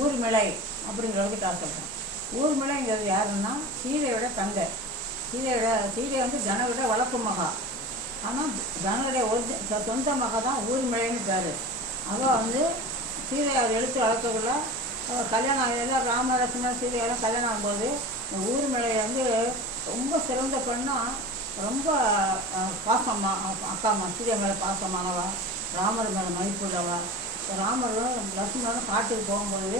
ஊர்மிளை அப்படிங்கிறதுக்கு தான் சொல்கிறேன் ஊர்மிளைங்கிறது யாருன்னா சீதையோட தங்கை. சீதையோட சீதை வந்து ஜனவிட வளர்ப்பு மகா. ஆனால் ஜனனுடைய ஒரு சொந்த மக தான் ஊர்மிளைன்னு பேர். அவள் வந்து சீதை அவர் எழுத்து வளர்க்கக்குள்ள கல்யாணம் ஆகியதில் ராமலட்சுமணன் சீதையெல்லாம் கல்யாணம் ஆகும்போது இந்த ஊர்மிளை வந்து ரொம்ப சிறந்த பெண்ணாக ரொம்ப பாசமாக அக்கா அம்மா சீதை மேலே பாசமானவா ராமர் மேலே மதிப்புள்ளவா ராமரும் லக்ஷ்மணனும் காட்டுக்கு போகும்போது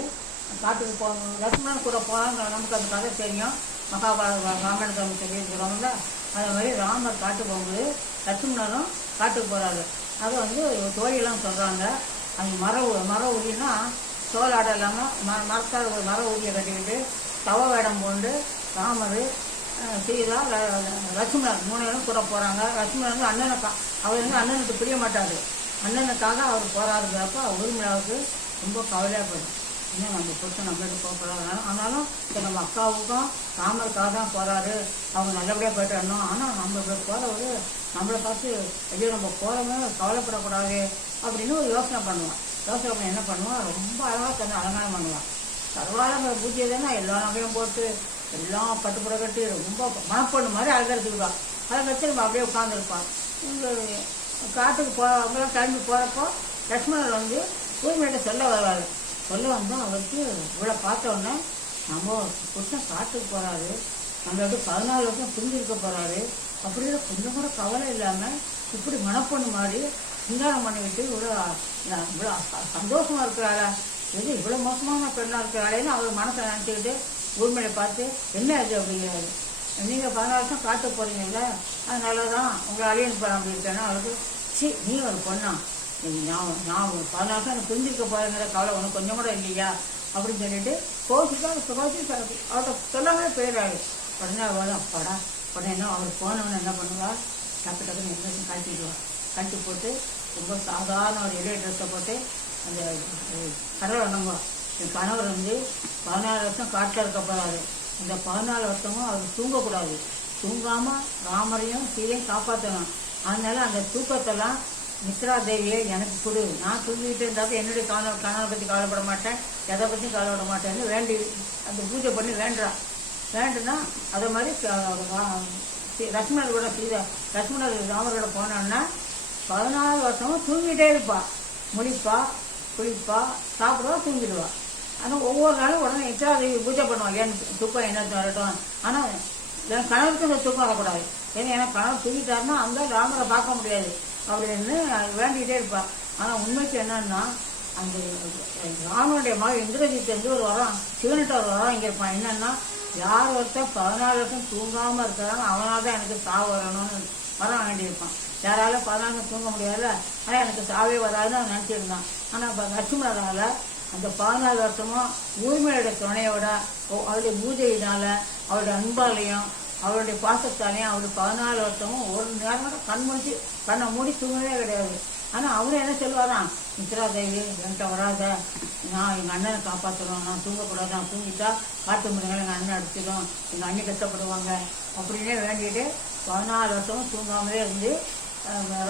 காட்டுக்கு போகும்போது லக்ஷ்மணன் கூட போகிறாங்க நமக்கு அந்த கதை தெரியும். மகாபாரத ராமாயணத்தை நம்ம சொல்லியிருக்கிறோம்ல அதே மாதிரி ராமர் காட்டுக்கு போகும்போது லட்சுமணனும் காட்டுக்கு போகிறாரு அதை வந்து தோழியெல்லாம் சொல்கிறாங்க அந்த மர உ- மர உரினா சோலாடம் இல்லாமல் ம மரத்தால் ஒரு மர உரியை கட்டிக்கிட்டு தவ வேடம் போண்டு ராமர் சீதா ல- லட்சுமணன் மூணு பேரும் கூட போகிறாங்க லட்சுமணன் வந்து அண்ணனை அவர் வந்து அண்ணனுக்கு பிரிய மாட்டார் அண்ணனுக்காக அவர் போராடுறப்ப ஊர்மிளாவுக்கு ரொம்ப கவலையாக இன்னும் நம்ம பொருத்த நம்மளுக்கு போகிறாங்க ஆனாலும் இப்போ நம்ம அக்காவுக்கும் ராமருக்காக தான் போகிறாரு அவங்க நல்லபடியாக போயிட்டு வரணும். ஆனால் நம்ம இப்போ போகிறவர் நம்மளை பார்த்து ஐயோ நம்ம போகிறோமே கவலைப்படக்கூடாது அப்படின்னு ஒரு யோசனை பண்ணுவான். யோசனை பண்ண என்ன பண்ணுவான்? ரொம்ப அழகாக தன்னை அலங்காரம் பண்ணுவான். சர்வாலங்கிற பூஜை தானே எல்லா நகையும் போட்டு எல்லாம் பட்டுப்புற கட்டி ரொம்ப மனப்பொண்ணு மாதிரி அழகாச்சுக்கலாம் அதை வச்சு நம்ம அப்படியே உட்காந்துருப்பான் காட்டுக்கு போ அவங்களாம் கிளம்பி போகிறப்போ லக்ஷ்மணர் வந்து ஊர்மையிட்ட சொல்ல வருவார். சொல்ல வந்தால் அவருக்கு இவ்வளோ பார்த்தோன்னே நம்ம புருஷன் காட்டுக்கு போகிறாரு நம்ம பதினாலு வருஷம் புரிஞ்சிருக்க போகிறாரு அப்படின்னு கொஞ்சம் கூட கவலை இல்லாமல் இப்படி மனப்பொண்ணு மாதிரி சிங்காரம் பண்ணிக்கிட்டு இவ்வளோ இவ்வளோ சந்தோஷமாக இருக்கிறாளா? எது இவ்வளோ மோசமான பெண்ணாக இருக்கிறாளேன்னு அவர் மனசை நினச்சிக்கிட்டு ஊர்மையை பார்த்து என்ன இது? அப்படிங்கிறாரு. நீங்கள் பதினாலு வருஷம் காட்டுக்கு போகிறீங்கல்ல அதனால தான் உங்களை அழியன் போகலாம் அப்படின்ட்டேன்னா அவருக்கு சி நீ ஒரு பொண்ணா. நீ நான் நான் ஒரு பதினாலு வருஷம் எனக்கு புரிஞ்சிருக்க போகிறேங்கிற கவலை ஒன்று கொஞ்சம் கூட இல்லையா? அப்படின்னு சொல்லிட்டு கோச்சிட்டு கோச்சி அவர்கிட்ட சொல்லாமலே போயிடுறாரு. உடனே அவள் அப்பாடா உடனே என்ன அவர் போனவன என்ன பண்ணுவா? டக்கு டக்குன்னு எந்த கழட்டிடுவாள் கழட்டி போட்டு ரொம்ப சாதாரண ஒரு இடைய ட்ரெஸ்ஸை போட்டு அந்த கடவுள் கடலை என் கணவர் வந்து பதினாலு வருஷம் காட்டில் இருக்க போகிறாரு இந்த பதினாலு வருஷமும் அவர் தூங்கக்கூடாது. தூங்காமல் ராமரையும் சீரையும் காப்பாற்றணும் அதனால அந்த தூக்கத்தெல்லாம் மித்ரா தேவியை எனக்கு கொடு. நான் தூங்கிட்டு இருந்தாலும் என்னுடைய கவலை கணவனை பற்றி கவலைப்பட மாட்டேன். எதை பற்றியும் கவலைப்பட மாட்டேன்னு வேண்டி அந்த பூஜை பண்ணி வேண்டாம் வேண்டுனா அதே மாதிரி லக்ஷ்மணர் கூட சீதா லக்ஷ்மணர் ராமரோட போனோன்னா பதினாலு வருஷமும் தூங்கிட்டே இருப்பா. முழிப்பா குளிப்பா சாப்பிடுவா தூங்கிடுவா. ஆனால் ஒவ்வொரு நாளும் உடனே எட்டாவது பூஜை பண்ணுவாங்க. ஏன் துக்கம் என்ன வரட்டும்? ஆனால் என் கணவருக்கு இந்த தூக்கம் வரக்கூடாது. ஏன்னா எனக்கு கணவர் தூங்கிட்டாருன்னா அந்த ராமரை பார்க்க முடியாது. அப்படின்னு வேண்டிகிட்டே இருப்பாள் ஆனால் உண்மைக்கு என்னன்னா அந்த ராமனுடைய மகன் இந்திரஜித் வந்து ஒரு வரம் சிவனிட்ட ஒரு வரம் இங்கே இருப்பான். என்னன்னா யார் ஒருத்தர் பதினாலு வருஷம் தூங்காமல் இருக்கிறாங்க அவனால் தான் எனக்கு சாவு வரணும்னு வரம் வேண்டியிருப்பான். யாரால பதினாலு தூங்க முடியாதுல்ல? ஆனால் எனக்கு சாவே வராதுன்னு அவன் நினச்சிருந்தான் ஆனால் இப்போ லட்சுமணரால் அந்த பதினாலு வருஷமும் ஊர்மையோட துணையோட அவருடைய பூஜையினால அவருடைய அன்பாலையும் அவருடைய பாசத்தாலையும் அவர் பதினாலு வருஷமும் ஒரு நேரம் கூட கண் முடிச்சு கண்ணை மூடி தூங்கவே கிடையாது. ஆனால் அவரும் என்ன சொல்லுவாராம்? மித்ரா தேவி என்கிட்ட வராத. நான் எங்கள் அண்ணனை காப்பாற்றணும் நான் தூங்கக்கூடாது. நான் தூங்கிட்டா காட்டு முடியுங்களா எங்கள் அண்ணன் அடிச்சிடும். எங்கள் அண்ணி கஷ்டப்படுவாங்க. அப்படின்னே வேண்டிட்டு பதினாலு வருஷமும் தூங்காமலே இருந்து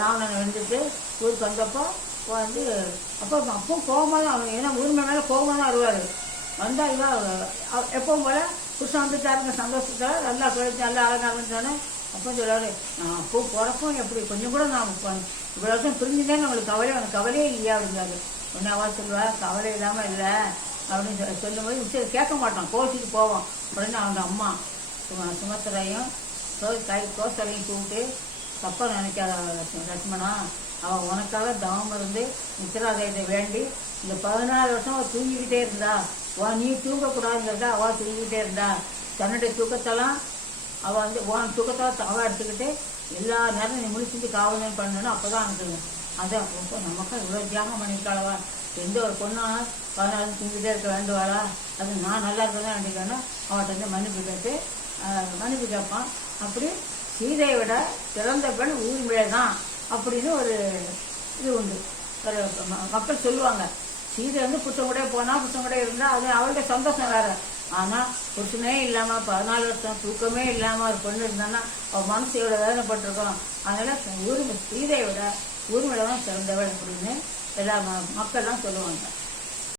ராவணன் வந்துட்டு ஊருக்கு வந்தப்போ வந்து அப்போ அப்போ கோபமாக தான் அவன் ஏன்னா உரிமை மேலே கோபமாக தான் வருவார். வந்தால் இவ எப்பவும் போல புருஷன் வந்துட்டாருங்க சந்தோஷத்தோட நல்லா குழந்தை நல்லா அழகாக அப்போ சொல்லுவாரு நான் அப்போ பிறப்பும் எப்படி கொஞ்சம் கூட நான் இப்போ இவ்வளோ வருஷம் பிரிஞ்சுதான் நம்மளுக்கு கவலை எனக்கு கவலையே இல்லையா இருந்தாரு ஒன்று அவள் சொல்லுவா கவலை இல்லாமல் இல்லை அப்படின்னு சொல்லி சொல்லும்போது சரி கேட்க மாட்டான் கோச்சிட்டு போவோம் உடனே அவங்க அம்மா சும சுமத்திரையும் தோ கை கோசலையும் கூப்பிட்டு தப்பாக நினைக்காத லட்சுமணா. அவள் உனக்காக தவம் இருந்து மித்திராதயத்தை வேண்டி இந்த பதினாலு வருஷம் அவள் தூங்கிக்கிட்டே இருந்தா. வா நீ தூங்கக்கூடாதுங்கிறதா அவள் தூங்கிக்கிட்டே இருந்தா. தன்னுடைய தூக்கத்தெல்லாம் அவள் வந்து உன் தூக்கத்தை அவள் எடுத்துக்கிட்டு எல்லா நேரம் நீ முடிச்சுட்டு காவலம் பண்ணணும் அப்போ தான் அனுப்புங்க அதான் ரொம்ப நமக்கு இவ்வளோ தியாகம் பண்ணியிருக்காளவா எந்த ஒரு பொண்ணா பதினாலு தூங்கிட்டே இருக்க வேண்டுவாளா? அது நான் நல்லா இருக்கதான் வேண்டிக்கணும் அவட்ட வந்து மன்னிப்பு கேட்டு மன்னிப்பு கேட்பான். அப்படி சீதையை விட சிறந்த பெண் ஊர்மிழை தான் அப்படின்னு ஒரு இது உண்டு. ஒரு மக்கள் சொல்லுவாங்க. சீதை வந்து புத்தம் கூட போனா புத்தம் கூட அது அவளுடைய சந்தோஷம் வேறு. ஆனால் புருஷனே இல்லாமல் பதினாலு வருஷம் தூக்கமே இல்லாமல் ஒரு பொண்ணு இருந்தான்னா அவள் மனசு எவ்வளவு வேதனைப்பட்டிருக்கோம்? அதனால் ஊர்மி சீதையை விட ஊர்மிழை தான் சிறந்தவள் அப்படின்னு எல்லா ம- மக்கள்லாம் சொல்லுவாங்க.